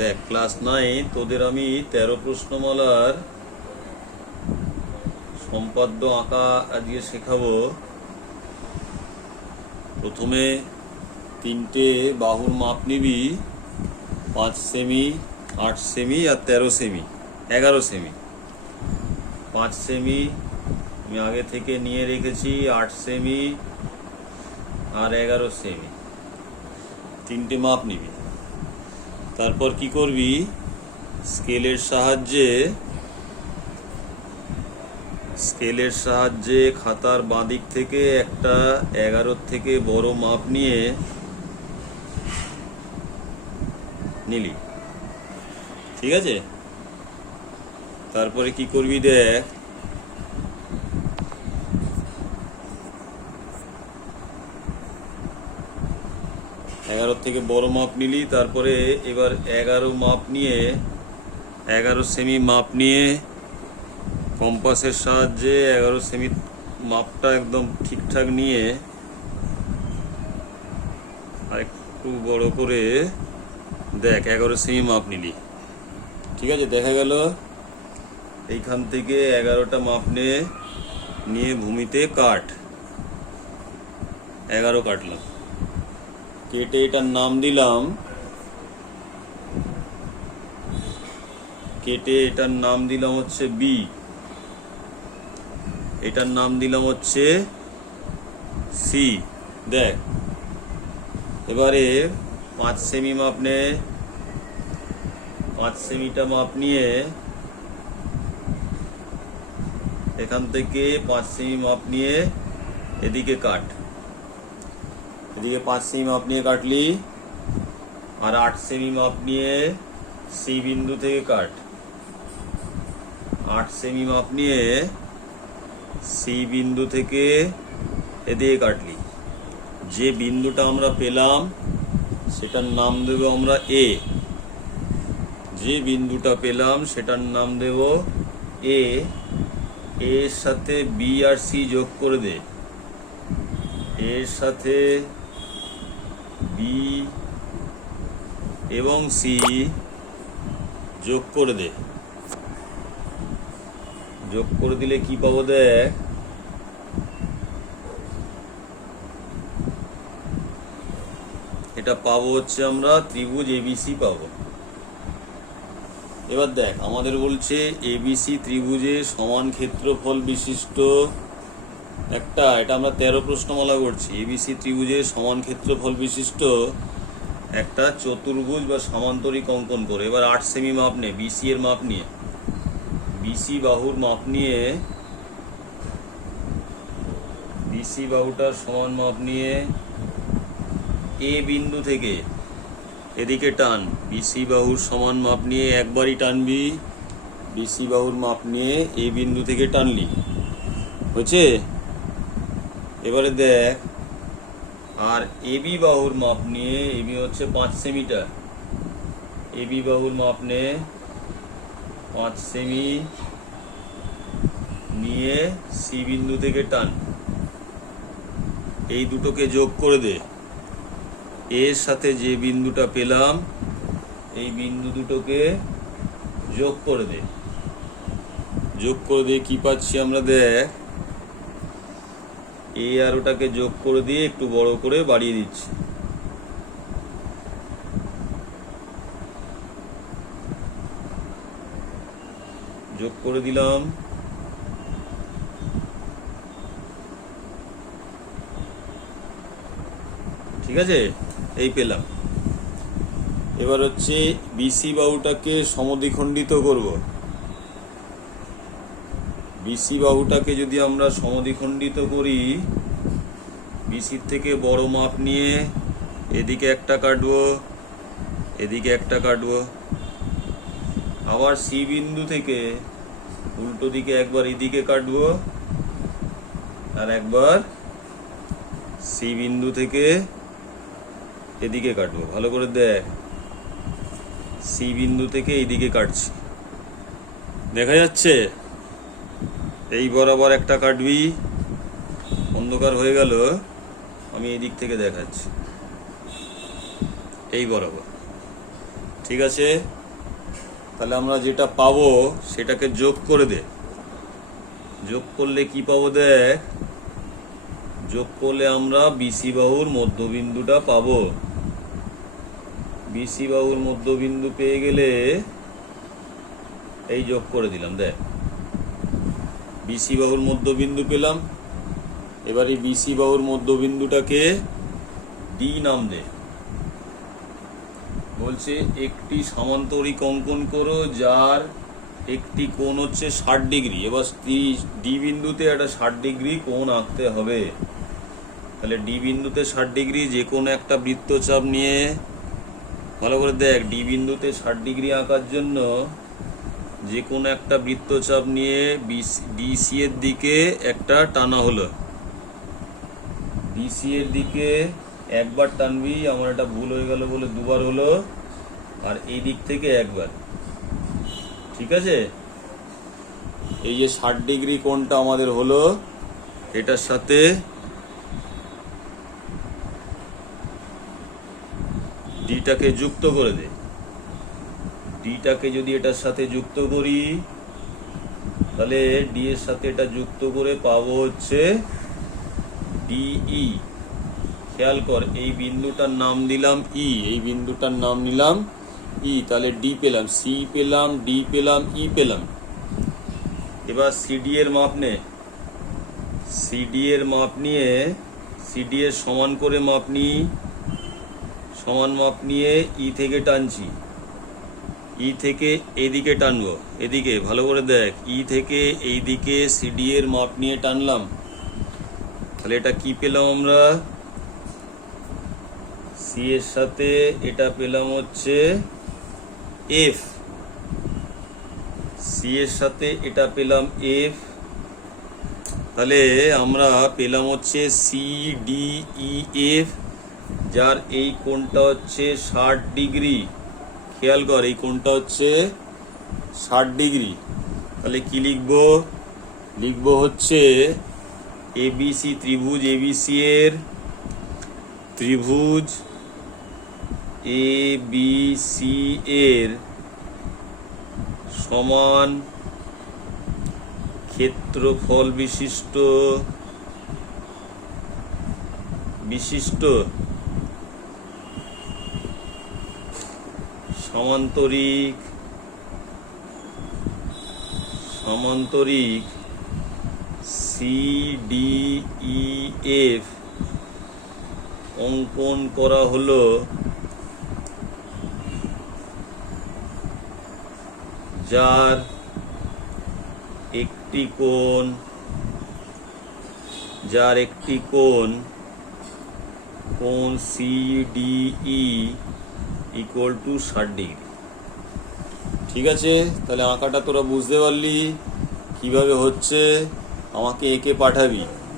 দেখ ক্লাস 9 তোদের আমি 13 প্রশ্নমালার সম্পাদ্য আঁকা আজকে শেখাবো। প্রথমে তিনটে বাহুর মাপ নিবি, 5 সেমি, 8 সেমি আর 13 সেমি, 11 সেমি। 5 সেমি আমি আগে থেকে নিয়ে রেখেছি, 8 সেমি আর 11 সেমি, তিনটে মাপ নিবি। তারপর কি করবি, স্কেলের সাহায্যে খাতার বাঁদিক থেকে একটা 11 থেকে বড় মাপ নিয়ে নিলি, ঠিক আছে? তারপরে কি করবি দেখ, থেকে বড় মাপ নিলি। তারপরে এবার 11 মাপ নিয়ে 11 সেমি মাপ নিয়ে কম্পাসের সাহায্যে 11 সেমি মাপটা একদম ঠিকঠাক নিয়ে আর একটু বড় করে দেখ 11 সেমি মাপ নিলি, ঠিক আছে? দেখা গেল এইখান থেকে 11টা মাপ নিয়ে ভূমিতে কাট, 11 কাটলাম, কেটে এটার নাম দিলাম, হচ্ছে বি, এটার নাম দিলাম হচ্ছে সি। দেখ এবারে 5 সেমি মাপ নে, 5 সেমিটা মাপ নিয়ে এখান থেকে 5 সেমি মাপ নিয়ে এদিকে কাট, এদিকে 5 সেমি মাপ নিয়ে কাটলি। আর 8 সেমি মাপ নিয়ে সি বিন্দু থেকে কাট, 8 সেমি মাপ নিয়ে সি বিন্দু থেকে এদিকে কাটলি। যে বিন্দুটা আমরা পেলাম সেটার নাম দেব আমরা এ, এ। এর সাথে বি আর সি যোগ করে দে, এর সাথে বি এবং সি যোগ করে দে। যোগ করে দিলে কি পাবো দেখ, এটা পাবো হচ্ছে আমরা ত্রিভুজ এবিসি পাবো। এবার দেখ আমাদের বলছে এবিসি ত্রিভুজে সমান ক্ষেত্রফল বিশিষ্ট এটা আমরা 13 প্রশ্নমালা করছি। এবিসি ত্রিভুজে সমান ক্ষেত্রফল বিশিষ্ট একটা চতুর্ভুজ বা সামান্তরিক অঙ্কন করে। এবার 8 সেমি মাপ নে, বিসি এর মাপ নিয়ে, বিসি বাহুর মাপ নিয়ে, বিসি বাহুটার সমান মাপ নিয়ে এ বিন্দু থেকে এদিকে টান, বিসি বাহুর সমান মাপ নিয়ে একবারই টানবি, বিসি বাহুর মাপ নিয়ে এ বিন্দু থেকে টানলি, হয়েছে? এবারে দেখ আর এবি বাহুর মাপ নিয়ে, এবি হচ্ছে 5 সেমিটার, এবি বাহুর মাপ নে 5 সেমি নিয়ে সি বিন্দু থেকে টান, এই দুটোকে যোগ করে দে। এর সাথে যে বিন্দুটা পেলাম এই বিন্দু দুটোকে যোগ করে দে। কি পাচ্ছি আমরা দেখ, এ আর ওটাকে যোগ করে দিয়ে একটু বড় করে বাড়িয়ে দিচ্ছি, যোগ করে দিলাম। ঠিক আছে, এই পেলাম। এবার হচ্ছে বিসি বাহুটাকে সমদ্বিখণ্ডিত করব। বিসি বাহুটাকে যদি আমরা সমদ্বিখণ্ডিত করি, বিসির থেকে বড় মাপ নিয়ে এদিকে একটা কাটবো, এদিকে একটা কাটবো। আবার সি বিন্দু থেকে উল্টো দিকে একবার এদিকে কাটবো আর একবার সি বিন্দু থেকে এদিকে কাটবো। ভালো করে দেখ, সি বিন্দু থেকে এইদিকে কাটছি, দেখা যাচ্ছে? এই বরাবর একটা কাটবি, অন্ধকার হয়ে গেল, আমি এই দিক থেকে দেখাচ্ছি, এই বরাবর, ঠিক আছে, তাহলে আমরা যেটা পাবো সেটাকে যোগ করে দে। যোগ করলে কি পাবো দেখ, যোগ করলে আমরা বিসি বাহুর মধ্যবিন্দুটা পাবো। বিসি বাহুর মধ্যবিন্দু পেয়ে গেলে এই যোগ করে দিলাম, দেখ বিসি বাহুর মধ্যবিন্দু পেলাম। এবার এই বিসি বাহুর মধ্যবিন্দুটাকে ডি নাম দে। বলছে একটি সমান্তরিক অঙ্কন করো যার একটি কোণ হচ্ছে 60 ডিগ্রি। এবার ডি বিন্দুতে একটা 60 ডিগ্রি কোণ আঁকতে হবে। তাহলে ডি বিন্দুতে 60 ডিগ্রি, যে কোনো একটা বৃত্তচাপ নিয়ে ভালো করে দেখ। ডি বিন্দুতে 60 ডিগ্রি আঁকার জন্য যে কোনো একটা বৃত্তচাপ নিয়ে ডিসি এর দিকে একটা টানা হলো। ডিসি এর দিকে একবার টানবি, আমার এটা ভুল হয়ে গেল বলে দুবার হলো, আর এই দিক থেকে একবার। ঠিক আছে, এই যে 60 ডিগ্রি কোণটা আমাদের হলো, এটার সাথে ডিটাকে যুক্ত করে দে। ডিটাকে যদি এটার সাথে যুক্ত করি, তাহলে ডি এর সাথে এটা যুক্ত করে পাবো হচ্ছে ডিই। খেয়াল কর, এই বিন্দুটার নাম দিলাম ই, এই বিন্দুটার নাম নিলাম ই। তাহলে ডি পেলাম, সি পেলাম, ডি পেলাম, ই পেলাম। এবার সিডি এর মাপ নে। সিডি এর মাপ নিয়ে, সিডি এর সমান করে মাপ নিই, সমান মাপ নিয়ে ই থেকে টানছি। ই থেকে এইদিকে টানবো, এদিকে ভালো করে দেখ। ই থেকে এইদিকে সিডি এর মাপ নিয়ে টানলাম। তাহলে এটা কি পেলাম আমরা, সি এর সাথে এটা পেলাম হচ্ছে এফ। সি এর সাথে এটা পেলাম এফ। তাহলে আমরা পেলাম হচ্ছে সি ডি ই এফ, যার এই কোণটা হচ্ছে 60 ডিগ্রি। খেয়াল কর, এই কোণটা হচ্ছে 60 ডিগ্রি। তাহলে কি লিখবো, লিখবো হচ্ছে এবিসি, ত্রিভুজ এবিসি এর, ত্রিভুজ এবিসি এর সমান ক্ষেত্রফল বিশিষ্ট সমান্তরিক সিডিইএফ অঙ্কন করা হলো, যার একটি কোণ সিডিই ইকুয়াল টু 60 ডিগ্রি। ঠিক আছে, তাহলে আঁকাটা তোরা বুঝতে পারলি কিভাবে হচ্ছে। আমাকে এঁকে পাঠাবি।